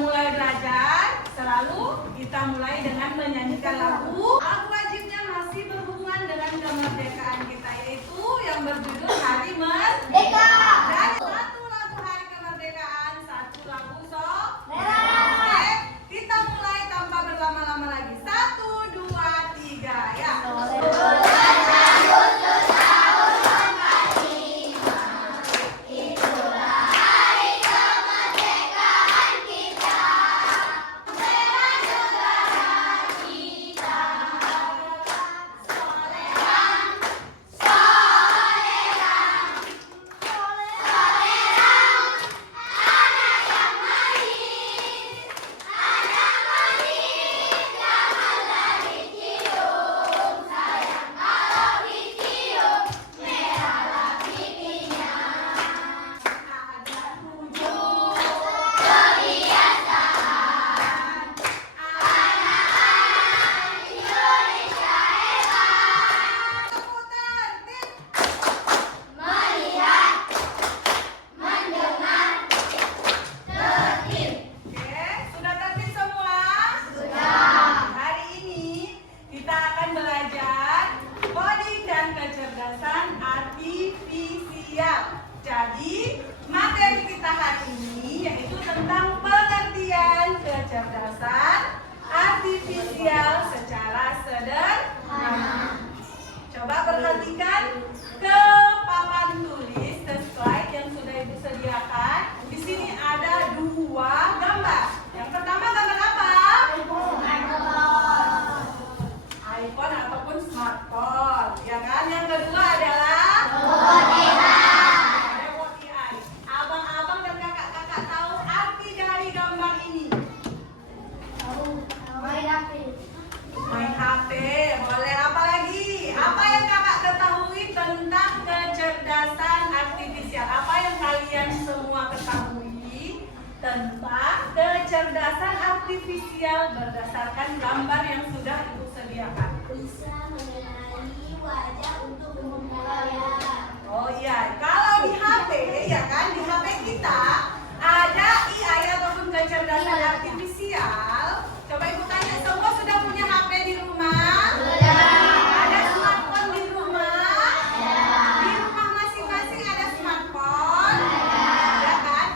mulai belajar, selalu kita mulai dengan menyanyikan lagu. Lagu wajibnya masih berhubungan dengan kemerdekaan kita, yaitu yang berjudul Hari Merdeka. Dan satu lagu Hari Kemerdekaan, satu lagu Sok Merah. Oke, kita mulai tanpa berlama-lama lagi. 1, 2, 3, ya. Jadi, materi kita hari ini yaitu tentang pengertian kecerdasan artifisial secara sederhana. Coba perhatikan ke papan tulis, ke slide yang sudah Ibu sediakan. Di sini ada 2 gambar. Yang pertama gambar apa? iPhone ataupun smartphone, ya kan? Yang kedua adalah main HP. Boleh, apa lagi? Apa yang kakak ketahui tentang kecerdasan artifisial? Apa yang kalian semua ketahui tentang kecerdasan artifisial berdasarkan gambar yang sudah Ibu sediakan? Bisa mengenali wajah untuk memperoleh. Oh iya, kalau di HP, ya kan, di HP kita ada AI ataupun kecerdasan artifisial. Coba Ibu tanya, semua sudah punya HP di rumah? Ada smartphone di rumah? Di rumah masing-masing ada smartphone? Ya kan?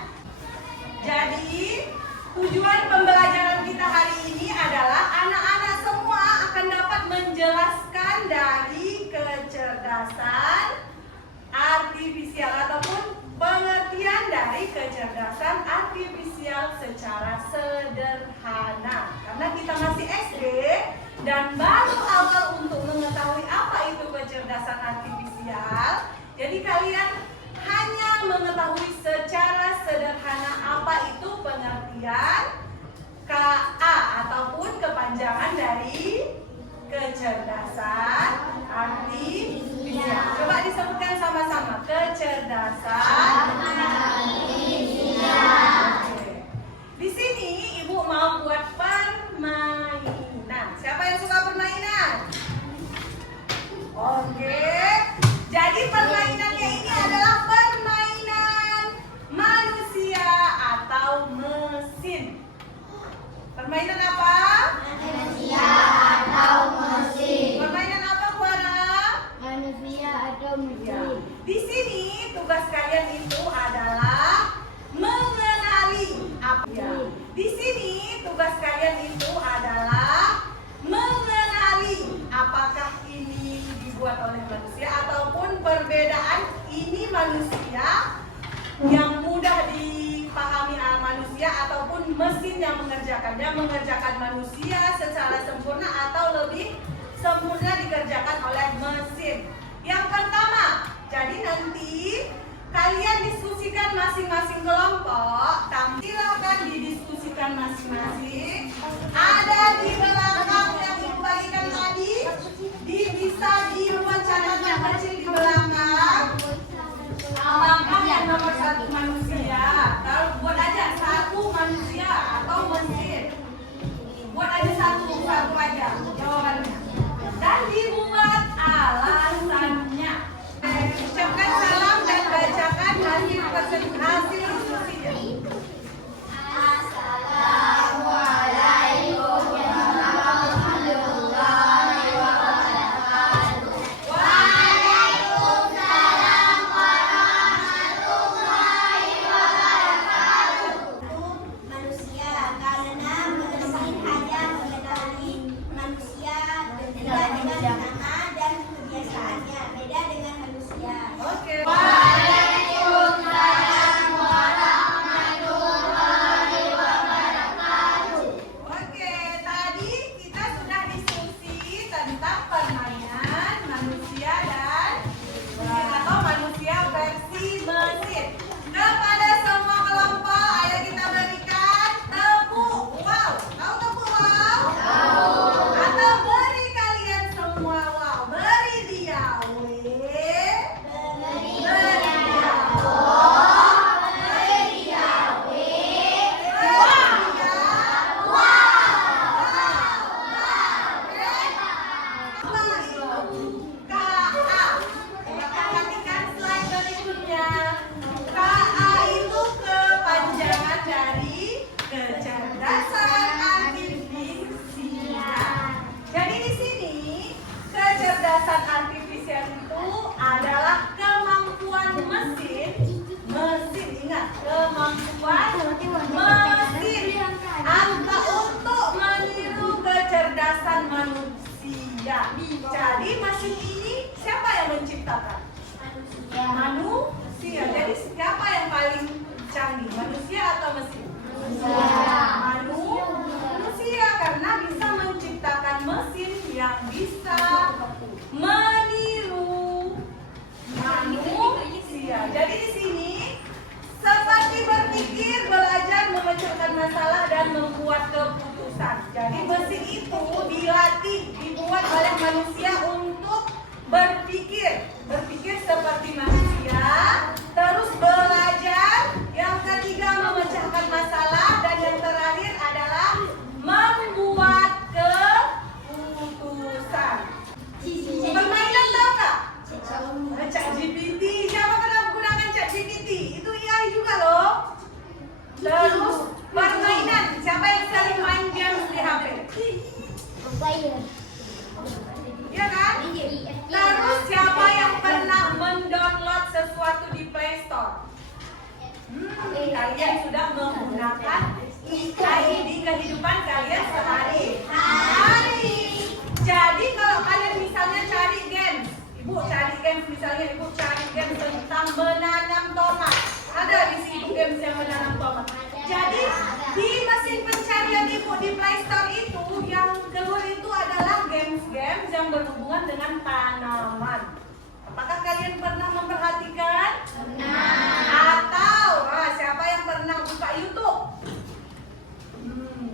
Jadi, tujuan pembelajaran kita hari ini adalah anak-anak semua akan dapat menjelaskan dari kecerdasan artifisial ataupun pengertian dari kecerdasan artifisial secara sederhana. Karena kita masih SD dan baru awal untuk mengetahui apa itu kecerdasan artifisial, jadi kalian hanya mengetahui secara sederhana apa itu pengertian KA ataupun kepanjangan dari kecerdasan artifisial. Coba disebutkan sama-sama, kecerdasan artifisial. Di sini Ibu mau buat permainan. Siapa yang suka permainan? Oke. Jadi permainannya ini adalah permainan manusia atau mesin. Permainan apa? Manusia atau mesin. Permainan apa, Kuara? Manusia atau mesin. Di sini tugas kalian itu adalah mengenali apa. Di sini tugas kalian itu adalah mengenali apakah ini dibuat oleh manusia ataupun perbedaan ini manusia yang mudah dipahami manusia ataupun mesin yang mengerjakannya, mengerjakan manusia secara sempurna atau lebih sempurna dikerjakan oleh mesin. Yang pertama, jadi nanti kalian diskusikan masing-masing kelompok. Silakan didiskusikan masing-masing. Ada di belakang yang Ibu bagikan tadi. Bisa dibuat catatan kecil di belakang. Apakah yang nomor 1 manusia? Kalau buat aja 1 manusia atau mesin. Buat aja satu aja jawabannya. Dan dibuat alasannya. Ucapkan salam dan bacakan hasil diskusinya. Assalamualaikum. manusia. Jadi mesin ini siapa yang menciptakan? Manusia. Jadi siapa yang paling canggih? Manusia atau mesin? Manusia, karena bisa menciptakan mesin yang bisa meniru manusia. Jadi di sini seperti berpikir, belajar, memecahkan masalah dan membuat keputusan. Jadi mesin itu dilatih, dibuat oleh manusia untuk berpikir seperti manusia, terus belajar, yang ketiga memecahkan masalah, dan yang terakhir adalah membuat keputusan. Permainan tahu nggak? ChatGPT. Siapa pernah menggunakan ChatGPT? Itu AI juga loh. Terus permainan. Siapa yang sering main games di HP? Iya kan? Terus siapa yang pernah mendownload sesuatu di Play Store? Kalian sudah menggunakan AI di kehidupan kalian sehari-hari. Jadi kalau kalian misalnya cari games, ibu cari games misalnya ibu cari games tentang menanam tomat. Ada di sini games yang menanam tomat. Jadi di mesin pencarian ibu di Play Store itu yang keluar itu adalah games-games yang berhubungan dengan tanaman. Apakah kalian pernah memperhatikan? Atau siapa yang pernah buka YouTube?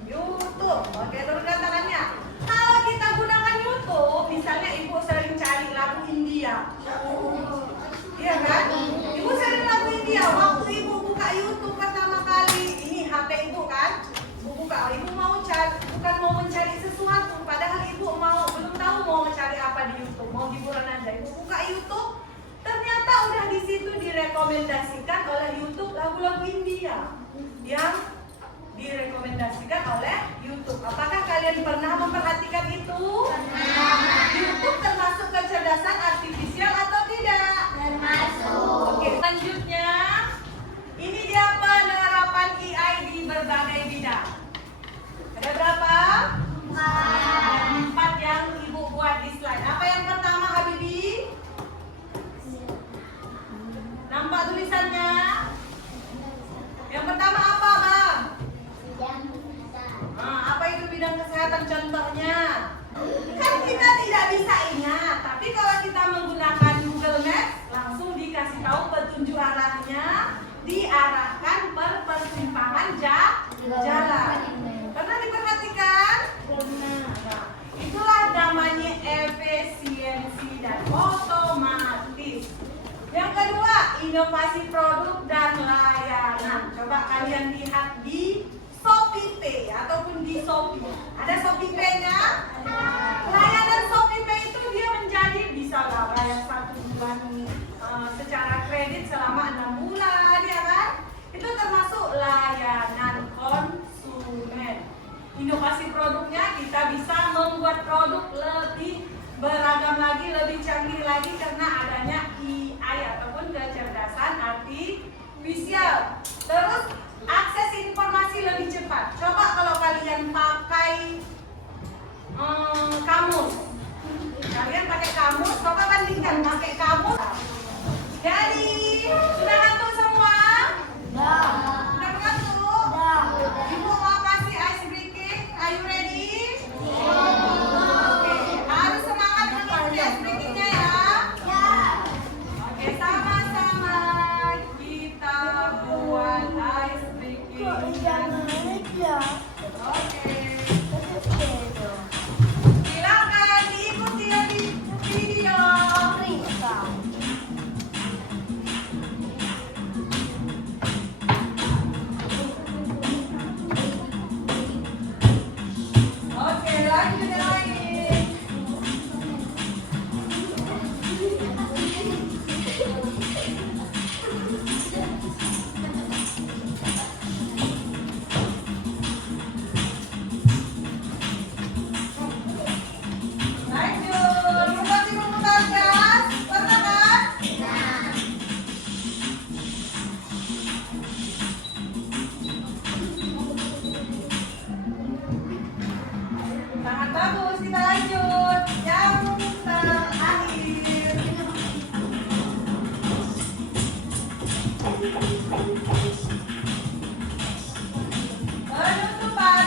YouTube. Oke, turunkan tangannya. Kalau kita gunakan YouTube, misalnya ibu sering cari lagu India. Iya kan? Ibu sering lagu India. Waktu ibu buka YouTube pertama kali, ini HP ibu kan? Ibu buka, ibu mau cari, bukan mau mencari sesuatu, padahal ibu belum tahu mau mencari apa di YouTube, mau hiburan aja. Ibu buka YouTube, ternyata udah di situ direkomendasikan oleh YouTube lagu-lagu India yang direkomendasikan oleh YouTube. Apakah kalian pernah memperhatikan itu? YouTube termasuk kecerdasan artifisial atau tidak? Termasuk. Oke, selanjutnya ini dia penerapan AI di berbagai bidang. Ada berapa? 4 yang ibu buat di slide. Apa yang pertama, Habibi? Nampak tulisannya? Yang pertama apa, Bang? Apa itu bidang kesehatan contohnya? Kan kita tidak bisa ingat, tapi kalau kita menggunakan Google Maps, langsung dikasih tahu petunjuk arahnya, diarahkan per persimpangan jalan. Pernah diperhatikan? Nah, itulah namanya efisiensi dan otomatis. Yang kedua, inovasi produk dan layanan. Coba kalian lihat di Shopee Pay ataupun di Shopee. Ada Shopee Pay-nya? Layanan Shopee Pay itu dia menjadi bisa lah bayar 1 bulan secara kredit selama 6 bulan, ya kan? Itu termasuk layanan konsumen. Inovasi produknya kita bisa membuat produk lebih beragam lagi, lebih canggih lagi karena adanya AI ataupun kecerdasan artifisial. Terus akses informasi lebih cepat. Coba kalau kalian pakai kamus. Kalian pakai kamus, coba bandingkan pakai kamus. Jadi, sudah ngantuk semua? Sudah ngantuk? Ibu mau kasih ice breaking. Are you ready? Oke, harus semangat mengikuti ice breakingnya ya. Oke, sama-sama kita buat ice breaking. Oke. Silakan diikuti video. bagus. Kita lanjut. Yang terakhir. Penutupan.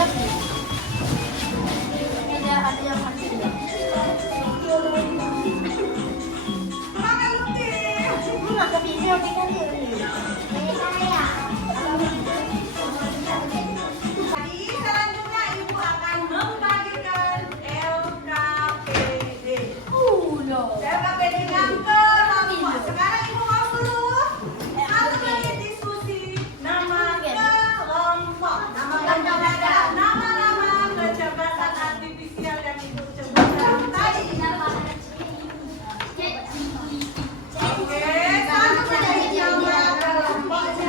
Tepuk tangan semua. Jadi selanjutnya Ibu akan membagikan LKPD. LKPD yang kelompok. Sekarang Ibu mau dulu 1 menit diskusi nama kelompok. Nama kelompok adalah nama-nama kecerdasan artifisial yang Ibu sebutkan tadi. Oke, 1 menit nama kelompoknya.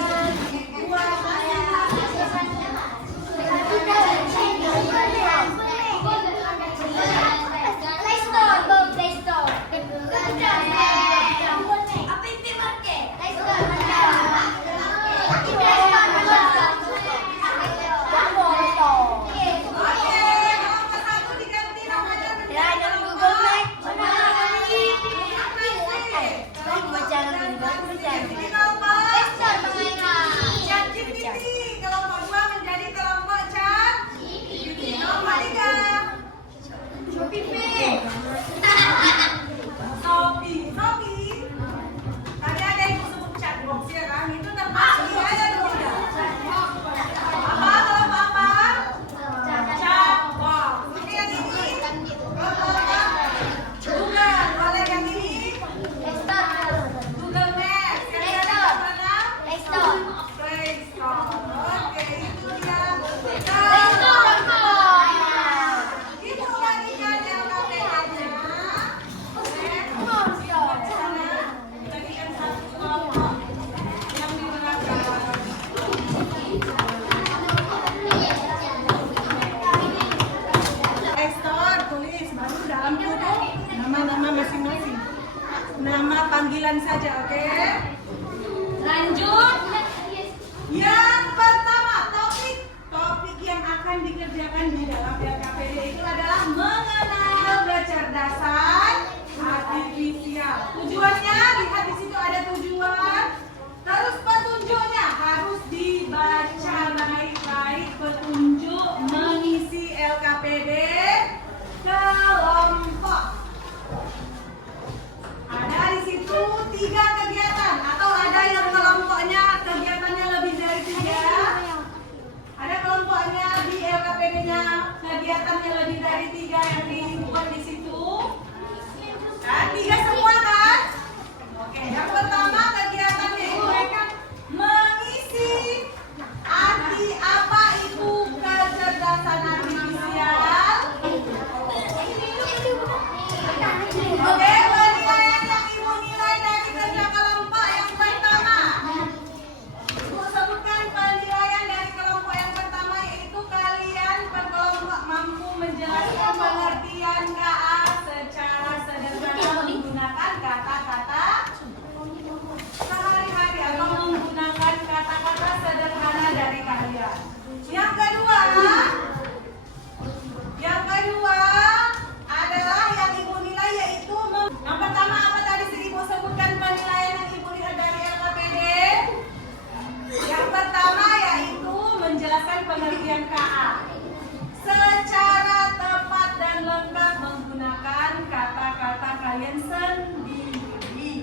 Nama panggilan saja, oke? Lanjut. Yang pertama, topik yang akan dikerjakan di dalam LKPD itu adalah mengenal kecerdasan artifisial. Tujuannya, lihat di situ ada tujuan. Terus petunjuknya harus dibaca baik-baik. Petunjuk mengisi LKPD kelompok. Ada di situ 3 kegiatan atau ada yang kelompoknya kegiatannya lebih dari 3. Ada kelompoknya di LKPD-nya kegiatannya lebih dari 3 yang dibuat di situ. Kan 3 semua kan? Oke, yang pertama kegiatannya itu mengisi arti apa itu kecerdasan artifisial. Oke, penilaian yang Ibu nilai dari kerja kelompok yang pertama. Ibu sebutkan penilaian dari kelompok yang pertama yaitu kalian berkelompok mampu menjelaskan pengertian KA secara sederhana menggunakan kata-kata sehari-hari atau menggunakan kata-kata sederhana dari kalian. Yang kedua adalah yang Ibu nilai yaitu yang pertama apa tadi Ibu sebutkan penilaian yang Ibu lihat dari LKPD? Yang pertama yaitu menjelaskan pengertian KA secara tepat dan lengkap menggunakan kata-kata kalian sendiri.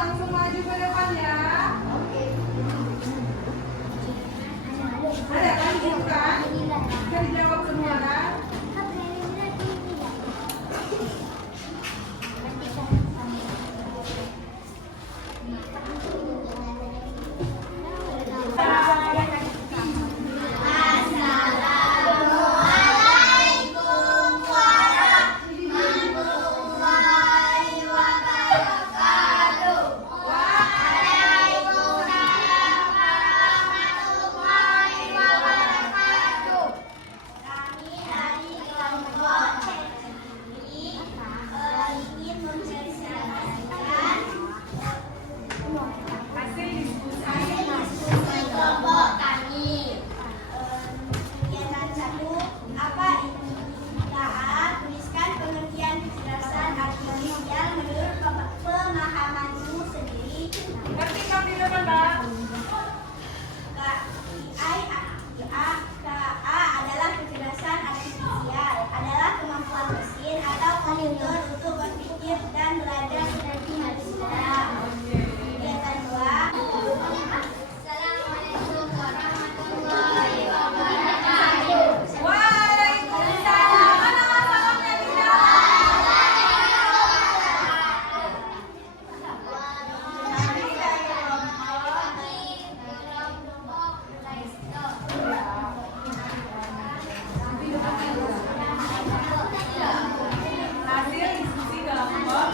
Langsung maju ke depan ya. Ada kan gitu kan? Bisa dijawab semua kan? Hasil diskusi. Kelompok tani. Kegiatan 1, apa itu? Tuliskan pengertian kejelasan artifisial menurut pemahamanmu sendiri. Ketika di depan Mbak. KA adalah kecerdasan artifisial, adalah kemampuan mesin atau komputer untuk berpikir dan belajar seperti manusia. Kegiatan 2. Assalamualaikum warahmatullahi wabarakatuh. Waalaikumsalam. Mana masalahnya di hasil diskusi kelompok.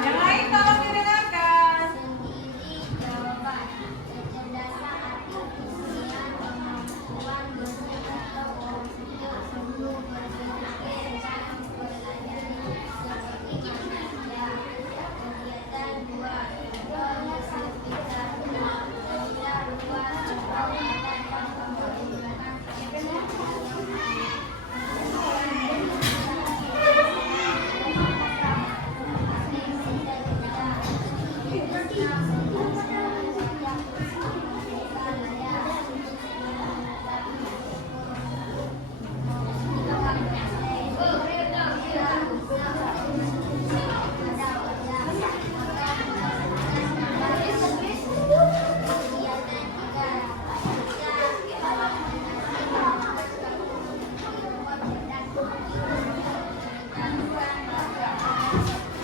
Yang lain tolong didengarkan.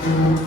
Thank you.